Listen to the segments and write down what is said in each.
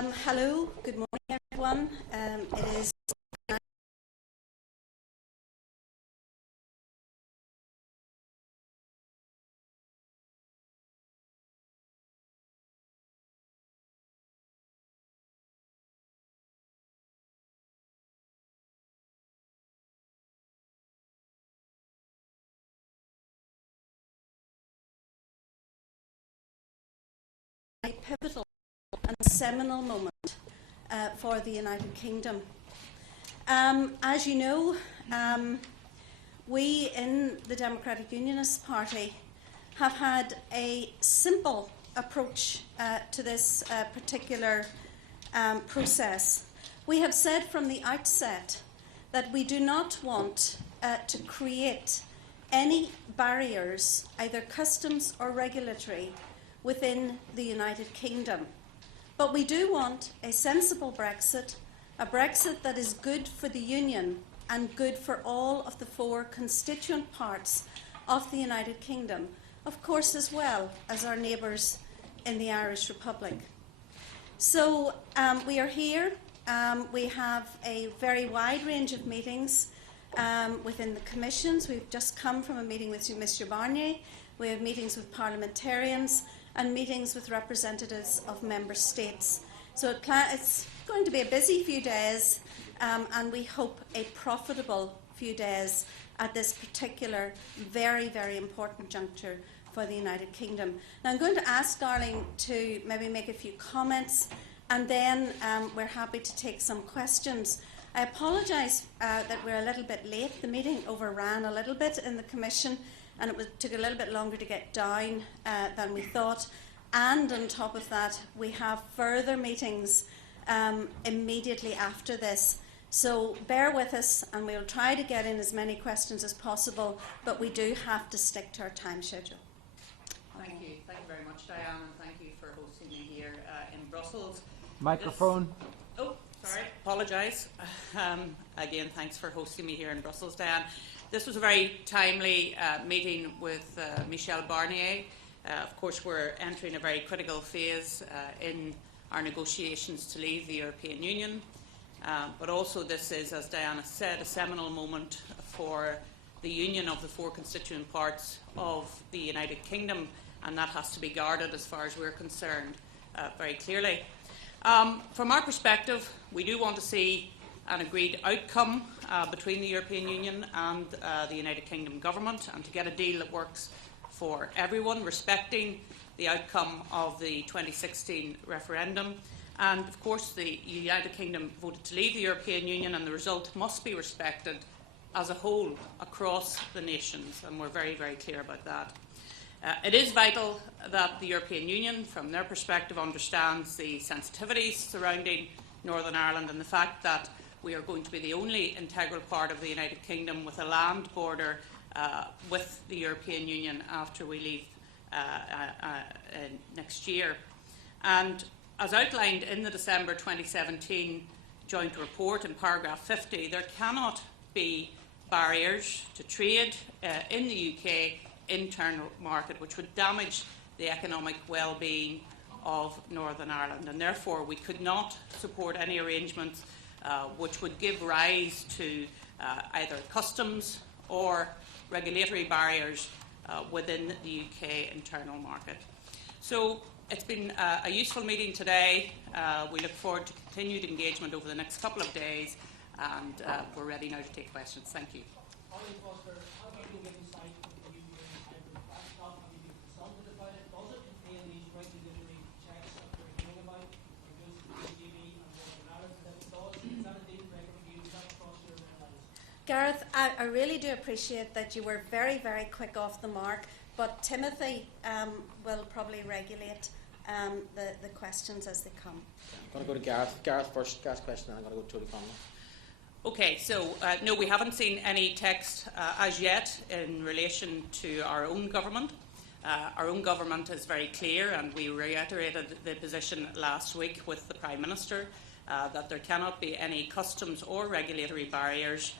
Hello, good morning everyone. It is a pivotal and seminal moment for the United Kingdom. As you know, we in the Democratic Unionist Party have had a simple approach to this particular process. We have said from the outset that we do not want to create any barriers, either customs or regulatory, within the United Kingdom. But we do want a sensible Brexit, a Brexit that is good for the Union and good for all of the four constituent parts of the United Kingdom, of course as well as our neighbours in the Irish Republic. So we are here. We have a very wide range of meetings within the commissions. We've just come from a meeting with Michel Barnier. We have meetings with parliamentarians and meetings with representatives of member states. So it's going to be a busy few days, and we hope a profitable few days at this particular very, very important juncture for the United Kingdom. Now I'm going to ask Arlene to maybe make a few comments, and then we're happy to take some questions. I apologise that we're a little bit late. The meeting overran a little bit in the Commission, and it took a little bit longer to get down than we thought. And on top of that, we have further meetings immediately after this. So bear with us, and we'll try to get in as many questions as possible, but we do have to stick to our time schedule. Thank you very much, Diane, and thank you for hosting me here in Brussels. Microphone. Sorry, apologise. Again, thanks for hosting me here in Brussels, Diane. This was a very timely meeting with Michel Barnier. Of course, we're entering a very critical phase in our negotiations to leave the European Union. But also this is, as Diana said, a seminal moment for the union of the four constituent parts of the United Kingdom, and that has to be guarded as far as we're concerned very clearly. From our perspective, we do want to see an agreed outcome between the European Union and the United Kingdom government, and to get a deal that works for everyone, respecting the outcome of the 2016 referendum. And of course, the United Kingdom voted to leave the European Union, and the result must be respected as a whole across the nations, and we're very, very clear about that. It is vital that the European Union, from their perspective, understands the sensitivities surrounding Northern Ireland and the fact that we are going to be the only integral part of the United Kingdom with a land border with the European Union after we leave next year. And as outlined in the December 2017 joint report in paragraph 50, there cannot be barriers to trade in the UK internal market which would damage the economic well-being of Northern Ireland, and therefore we could not support any arrangements which would give rise to either customs or regulatory barriers within the UK internal market. So it's been a useful meeting today. We look forward to continued engagement over the next couple of days, and we're ready now to take questions. Thank you. Arlene Foster, how have you been insight into the UK backstop? Have you been consulted about it? Does it contain these regulatory checks that we're hearing about, reduced to the DUP and Northern Ireland? And if it does, is that a deal breaker for you? Is that across your lines? Gareth, I really do appreciate that you were very, very quick off the mark, but Timothy will probably regulate the questions as they come. I'm going to go to Gareth. Gareth first, Gareth's question, and I'm going to go to Tony Conlon. Okay, so no, we haven't seen any text as yet in relation to our own government. Our own government is very clear, and we reiterated the position last week with the Prime Minister that there cannot be any customs or regulatory barriers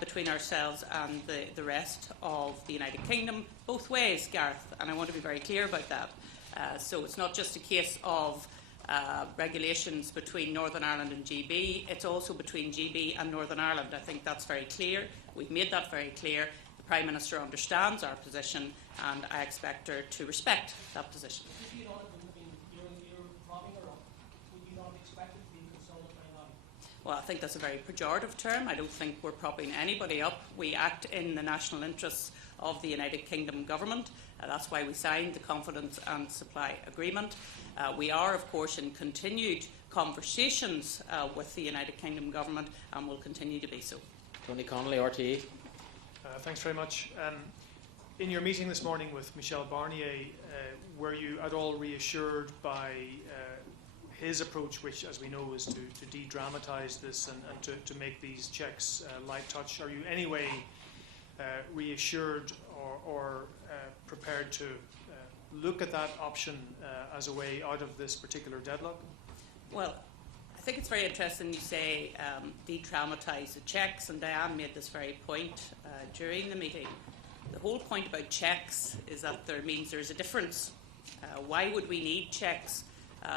between ourselves and the rest of the United Kingdom, both ways, Gareth, and I want to be very clear about that. So it's not just a case of regulations between Northern Ireland and GB. It's also between GB and Northern Ireland. I think that's very clear. We've made that very clear. The Prime Minister understands our position, and I expect her to respect that position. If you don't, you're propping her up. Would you not expect it to be consulted by now? Well, I think that's a very pejorative term. I don't think we're propping anybody up. We act in the national interests of the United Kingdom government. That's why we signed the Confidence and Supply Agreement. We are, of course, in continued conversations with the United Kingdom government, and will continue to be so. Tony Connolly, RTE. Thanks very much. In your meeting this morning with Michel Barnier, were you at all reassured by his approach, which, as we know, is to de-dramatise this and to make these checks light touch? Are you anyway reassured or prepared to look at that option as a way out of this particular deadlock? Well, I think it's very interesting you say de-traumatise the checks, and Diane made this very point during the meeting. The whole point about checks is that there means there's a difference. Why would we need checks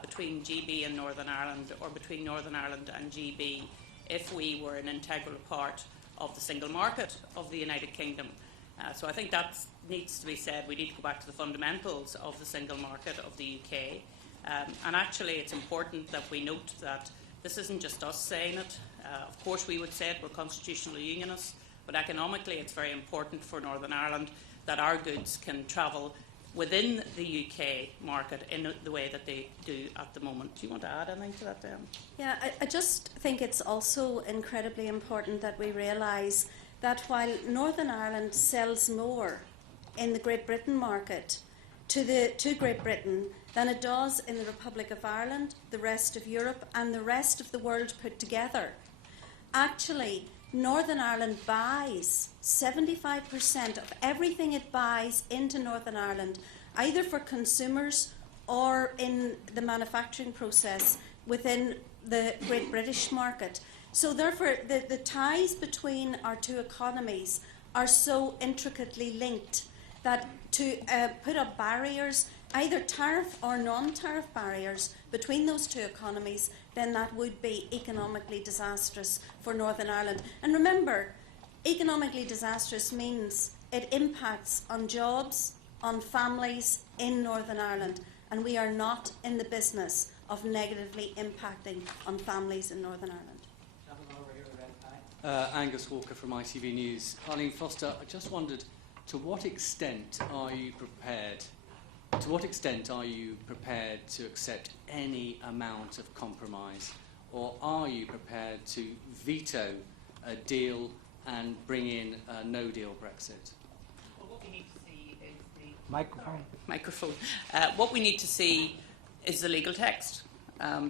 between GB and Northern Ireland, or between Northern Ireland and GB, if we were an integral part of the single market of the United Kingdom? So I think that needs to be said. We need to go back to the fundamentals of the single market of the UK. And actually, it's important that we note that this isn't just us saying it. Of course, we would say it, we're constitutional unionists, but economically it's very important for Northern Ireland that our goods can travel within the UK market in the way that they do at the moment. Do you want to add anything to that, Dan? Yeah, I just think it's also incredibly important that we realise that while Northern Ireland sells more in the Great Britain market to Great Britain than it does in the Republic of Ireland, the rest of Europe and the rest of the world put together, actually Northern Ireland buys 75% of everything it buys into Northern Ireland, either for consumers or in the manufacturing process within the Great British market. So therefore, the ties between our two economies are so intricately linked that to put up barriers, either tariff or non-tariff barriers between those two economies, then that would be economically disastrous for Northern Ireland. And remember, economically disastrous means it impacts on jobs, on families in Northern Ireland, and we are not in the business of negatively impacting on families in Northern Ireland. Angus Walker from ITV News. Arlene Foster, I just wondered, to what extent are you prepared to accept any amount of compromise, or are you prepared to veto a deal and bring in a no-deal Brexit? Well, what we need to see is the Microphone. What we need to see is the legal text.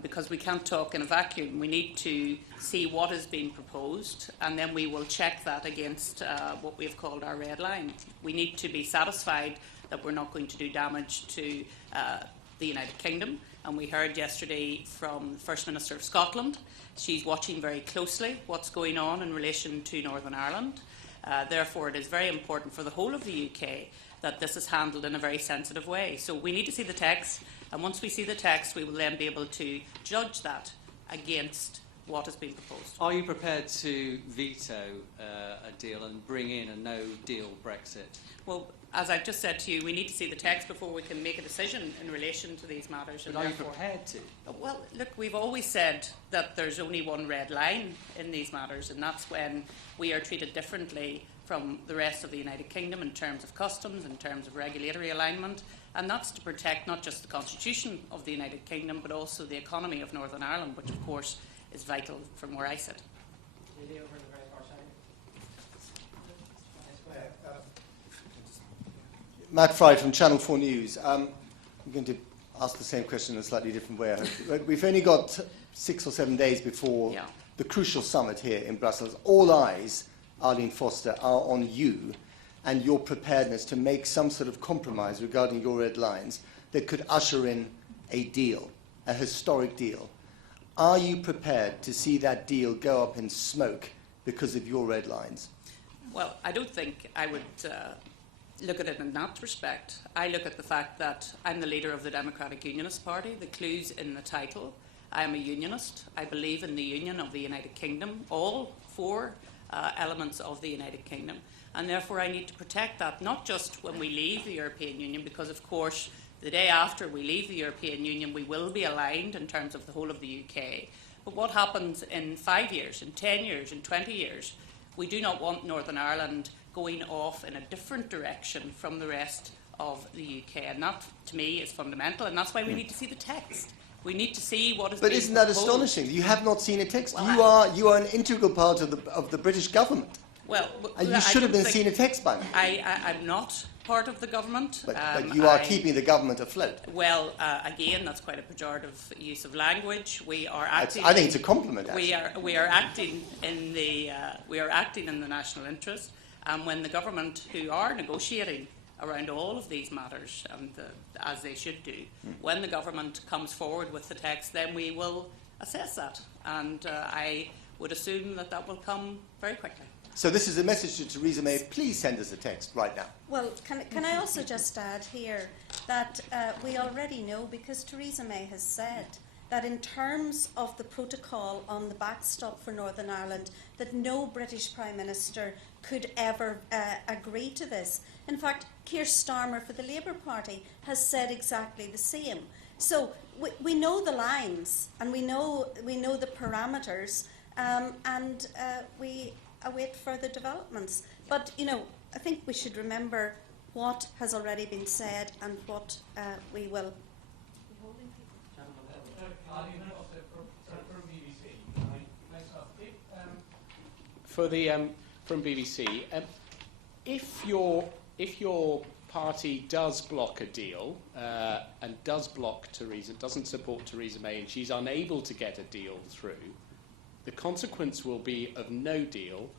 Because we can't talk in a vacuum. We need to see what is being proposed, and then we will check that against what we have called our red line. We need to be satisfied that we're not going to do damage to the United Kingdom, and we heard yesterday from the First Minister of Scotland. She's watching very closely what's going on in relation to Northern Ireland. Therefore, it is very important for the whole of the UK that this is handled in a very sensitive way. So we need to see the text, and once we see the text, we will then be able to judge that against what has been proposed. Are you prepared to veto a deal and bring in a no-deal Brexit? Well, as I've just said to you, we need to see the text before we can make a decision in relation to these matters. But are you prepared to? Well, look, we've always said that there's only one red line in these matters, and that's when we are treated differently from the rest of the United Kingdom in terms of customs, in terms of regulatory alignment, and that's to protect not just the constitution of the United Kingdom, but also the economy of Northern Ireland, which of course is vital from where I sit. Matt Fry from Channel 4 News. I'm going to ask the same question in a slightly different way. We've only got 6 or 7 days before the crucial summit here in Brussels. All eyes, Arlene Foster, are on you and your preparedness to make some sort of compromise regarding your red lines that could usher in a deal, a historic deal. Are you prepared to see that deal go up in smoke because of your red lines? Well, I don't think I would look at it in that respect. I look at the fact that I'm the leader of the Democratic Unionist Party. The clue's in the title. I am a unionist. I believe in the union of the United Kingdom, all four elements of the United Kingdom. And therefore I need to protect that, not just when we leave the European Union, because of course the day after we leave the European Union we will be aligned in terms of the whole of the UK. But what happens in 5 years, in 10 years, in 20 years? We do not want Northern Ireland going off in a different direction from the rest of the UK. And that, to me, is fundamental. And that's why we need to see the text. We need to see what is But being isn't that proposed. astonishing? You have not seen a text. Well, You are an integral part of the British government. Well, And you I should have don't been think- seen a text by now. I'm not part of the government. But you are keeping the government afloat. Well, again, that's quite a pejorative use of language. We are I acting. think it's a compliment, actually. We are acting in the national interest, and when the government, who are negotiating around all of these matters, and as they should do, when the government comes forward with the text, then we will assess that, and I would assume that that will come very quickly. So this is a message to Theresa May. Please send us a text right now. Well, can I also just add here that we already know, because Theresa May has said that in terms of the protocol on the backstop for Northern Ireland, that no British Prime Minister could ever agree to this. In fact, Keir Starmer for the Labour Party has said exactly the same. So we know the lines and we know the parameters, and we await further developments. But, you know, I think we should remember what has already been said and what we will. From BBC, if your party does block a deal and doesn't support Theresa May, and she's unable to get a deal through, the consequence will be of no deal,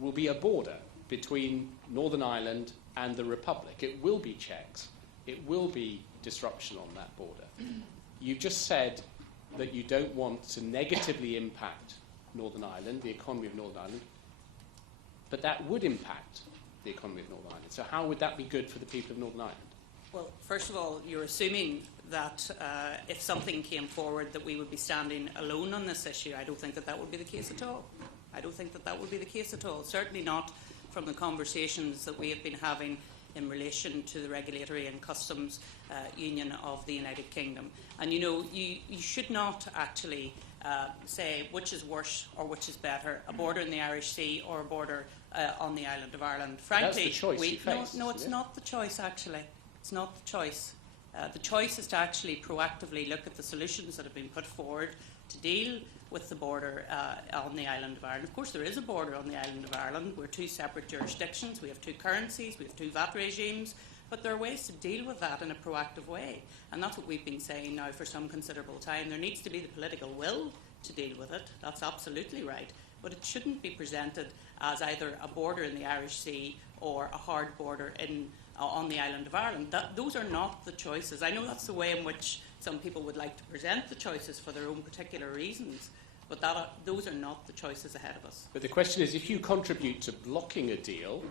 will be a border between Northern Ireland and the Republic. It will be checks. It will be disruption on that border. You've just said that you don't want to negatively impact Northern Ireland, the economy of Northern Ireland, but that would impact the economy of Northern Ireland. So how would that be good for the people of Northern Ireland? Well, first of all, you're assuming that if something came forward that we would be standing alone on this issue. I don't think that would be the case at all. I don't think that would be the case at all. Certainly not from the conversations that we have been having in relation to the Regulatory and Customs Union of the United Kingdom. And you know, you should not actually say which is worse or which is better, a border in the Irish Sea or a border on the island of Ireland. Frankly, that's the choice you face, no, it's not the choice actually. It's not the choice. The choice is to actually proactively look at the solutions that have been put forward to deal with the border on the island of Ireland. Of course, there is a border on the island of Ireland. We're two separate jurisdictions. We have two currencies. We have two VAT regimes. But there are ways to deal with that in a proactive way. And that's what we've been saying now for some considerable time. There needs to be the political will to deal with it. That's absolutely right. But it shouldn't be presented as either a border in the Irish Sea or a hard border on the island of Ireland. Those are not the choices. I know that's the way in which some people would like to present the choices for their own particular reasons, but those are not the choices ahead of us. But the question is, if you contribute to blocking a deal,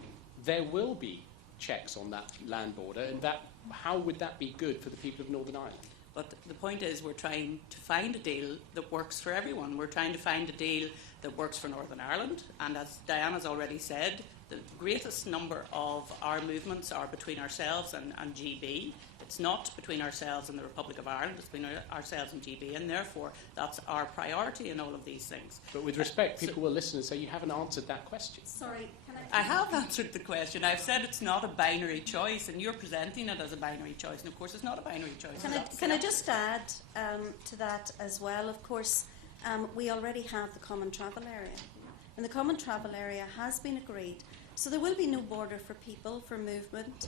there will be checks on that land border, and how would that be good for the people of Northern Ireland? But the point is, we're trying to find a deal that works for everyone. We're trying to find a deal that works for Northern Ireland, and as Diana's already said, the greatest number of our movements are between ourselves and GB. It's not between ourselves and the Republic of Ireland, it's between ourselves and GB, and therefore that's our priority in all of these things. But with respect, people will listen and say, you haven't answered that question. Sorry, can I have answered the question. I've said it's not a binary choice, and you're presenting it as a binary choice, and of course it's not a binary choice. Can I just add to that as well? Of course, we already have the common travel area, and the common travel area has been agreed. So there will be no border for people, for movement,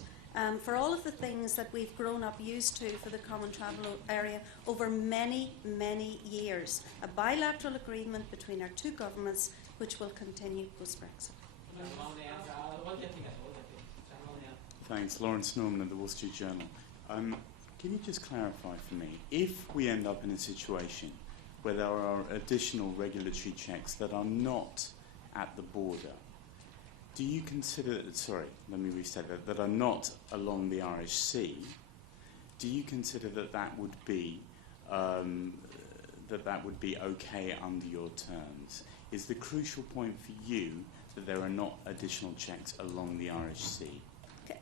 for all of the things that we've grown up used to for the common travel area over many, many years. A bilateral agreement between our two governments which will continue post-Brexit. Thanks. Lawrence Norman of the Wall Street Journal. Can you just clarify for me, if we end up in a situation where there are additional regulatory checks that are not at the border, do you consider, sorry, let me restate that are not along the Irish Sea, do you consider that that would be okay under your terms? Is the crucial point for you that there are not additional checks along the Irish Sea? Okay.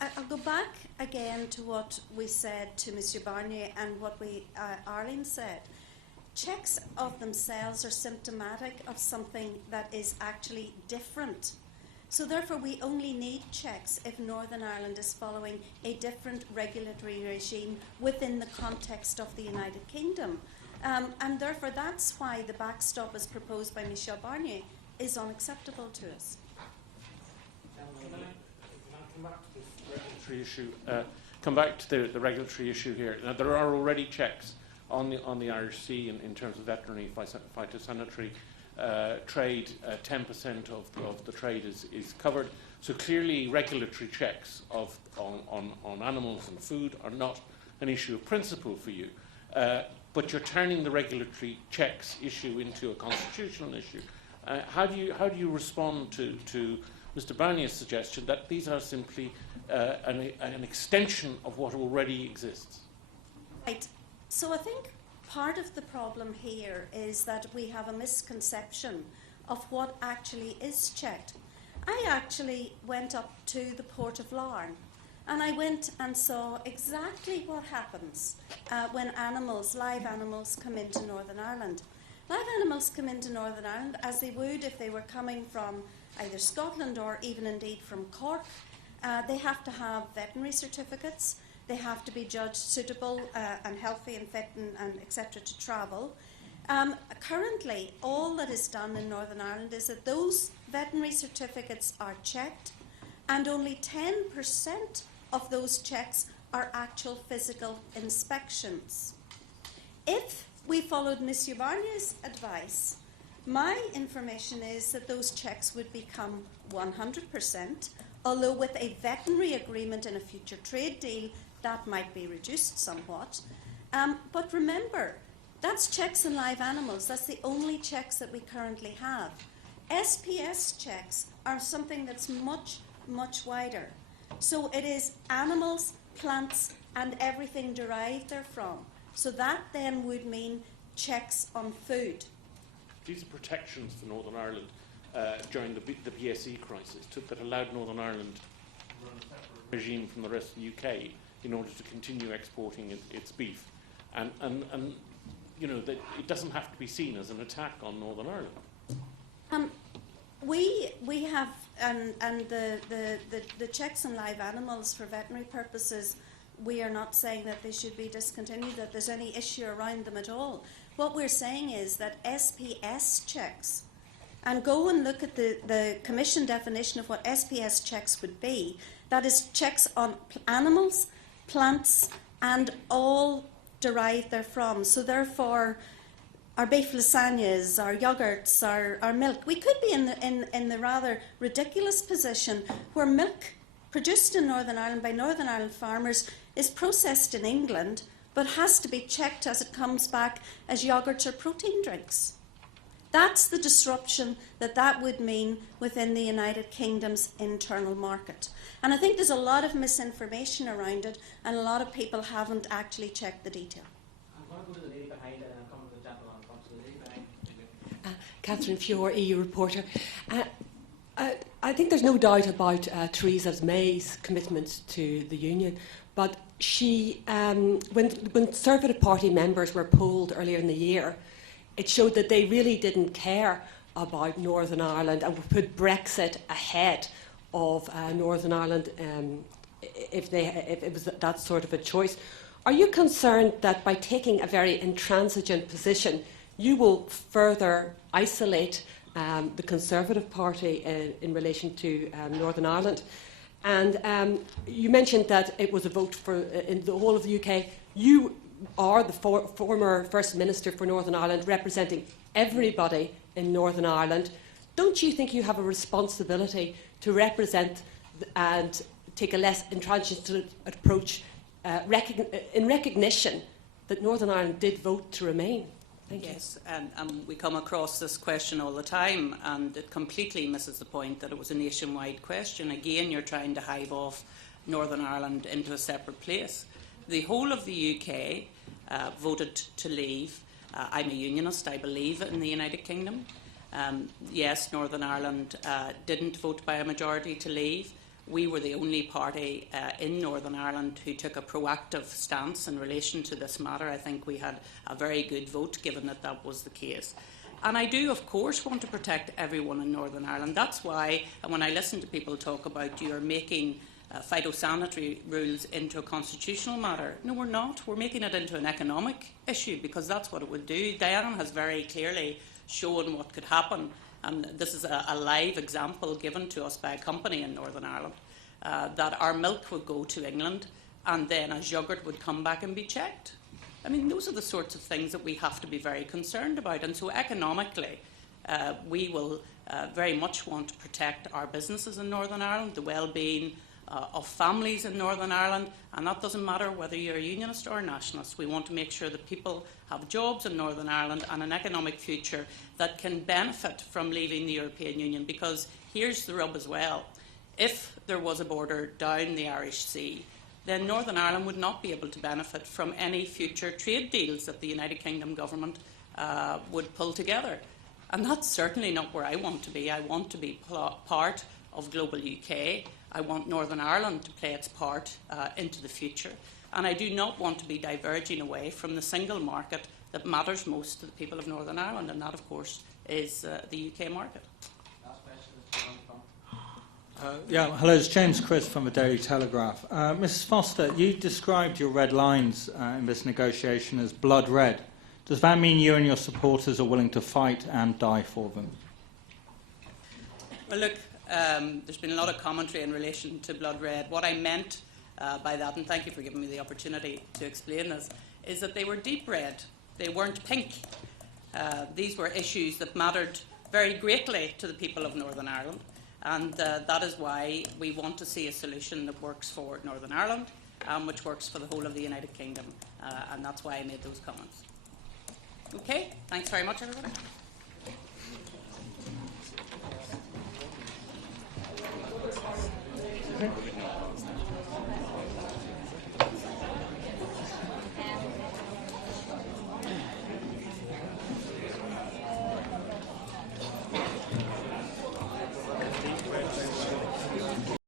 I'll go back again to what we said to Mr. Barnier and what Arlene said. Checks of themselves are symptomatic of something that is actually different. So therefore we only need checks if Northern Ireland is following a different regulatory regime within the context of the United Kingdom. And therefore that's why the backstop as proposed by Michel Barnier is unacceptable to us. Come back to the regulatory issue here. Now, there are already checks on the Irish Sea in terms of veterinary phytosanitary trade. 10% of the trade is covered. So clearly, regulatory checks on animals and food are not an issue of principle for you. But you're turning the regulatory checks issue into a constitutional issue. How do you respond to Mr. Barnier's suggestion that these are simply an extension of what already exists? Right. So I think part of the problem here is that we have a misconception of what actually is checked. I actually went up to the Port of Larne and I went and saw exactly what happens when live animals come into Northern Ireland. Live animals come into Northern Ireland as they would if they were coming from either Scotland or even indeed from Cork. They have to have veterinary certificates. They have to be judged suitable and healthy and fit and etc. to travel. Currently, all that is done in Northern Ireland is that those veterinary certificates are checked, and only 10% of those checks are actual physical inspections. If we followed Monsieur Barnier's advice, my information is that those checks would become 100%, although with a veterinary agreement in a future trade deal, that might be reduced somewhat. But remember, that's checks on live animals. That's the only checks that we currently have. SPS checks are something that's much, much wider. So it is animals, plants, and everything derived therefrom. So that then would mean checks on food. These are protections for Northern Ireland during the PSE crisis that allowed Northern Ireland to run a separate regime from the rest of the UK in order to continue exporting its beef. And you know, that it doesn't have to be seen as an attack on Northern Ireland. We have, and the checks on live animals for veterinary purposes, we are not saying that they should be discontinued, that there's any issue around them at all. What we're saying is that SPS checks, and go and look at the Commission definition of what SPS checks would be, that is checks on animals, plants, and all derived therefrom. So therefore, our beef lasagnas, our yogurts, our milk, we could be in the rather ridiculous position where milk produced in Northern Ireland by Northern Ireland farmers is processed in England, but has to be checked as it comes back as yogurts or protein drinks. That's the disruption that would mean within the United Kingdom's internal market. And I think there's a lot of misinformation around it, and a lot of people haven't actually checked the detail. I'm going to go to the lady behind it, and I'll come to the gentleman on front. So the lady behind. Catherine Fiore, EU reporter. I think there's no doubt about Theresa May's commitment to the Union, but she, when Conservative Party members were polled earlier in the year, it showed that they really didn't care about Northern Ireland and would put Brexit ahead of Northern Ireland if it was that sort of a choice. Are you concerned that by taking a very intransigent position, you will further isolate the Conservative Party in relation to Northern Ireland? And you mentioned that it was a vote for in the whole of the UK. You are the former First Minister for Northern Ireland, representing everybody in Northern Ireland. Don't you think you have a responsibility to represent and take a less intransigent approach in recognition that Northern Ireland did vote to remain? Thank you. Yes, and we come across this question all the time, and it completely misses the point that it was a nationwide question. Again, you're trying to hive off Northern Ireland into a separate place. The whole of the UK voted to leave. I'm a unionist. I believe in the United Kingdom. Yes, Northern Ireland didn't vote by a majority to leave. We were the only party in Northern Ireland who took a proactive stance in relation to this matter. I think we had a very good vote, given that that was the case. And I do, of course, want to protect everyone in Northern Ireland. That's why, and when I listen to people talk about you're making phytosanitary rules into a constitutional matter, no, we're not. We're making it into an economic issue, because that's what it would do. Diana has very clearly shown what could happen. And this is a live example given to us by a company in Northern Ireland, that our milk would go to England and then as yogurt would come back and be checked. I mean, those are the sorts of things that we have to be very concerned about. And so economically, we will very much want to protect our businesses in Northern Ireland, the well-being of families in Northern Ireland, and that doesn't matter whether you're a unionist or a nationalist. We want to make sure that people have jobs in Northern Ireland and an economic future that can benefit from leaving the European Union, because here's the rub as well. If there was a border down the Irish Sea, then Northern Ireland would not be able to benefit from any future trade deals that the United Kingdom government would pull together. And that's certainly not where I want to be. I want to be part of global UK. I want Northern Ireland to play its part into the future. And I do not want to be diverging away from the single market that matters most to the people of Northern Ireland, and that, of course, is the UK market. Hello, it's James Chris from the Daily Telegraph. Mrs Foster, you described your red lines in this negotiation as blood red. Does that mean you and your supporters are willing to fight and die for them? Well, look, there's been a lot of commentary in relation to blood red. What I meant by that, and thank you for giving me the opportunity to explain this, is that they were deep red. They weren't pink. These were issues that mattered very greatly to the people of Northern Ireland, and that is why we want to see a solution that works for Northern Ireland, which works for the whole of the United Kingdom, and that's why I made those comments. Okay, thanks very much, everybody.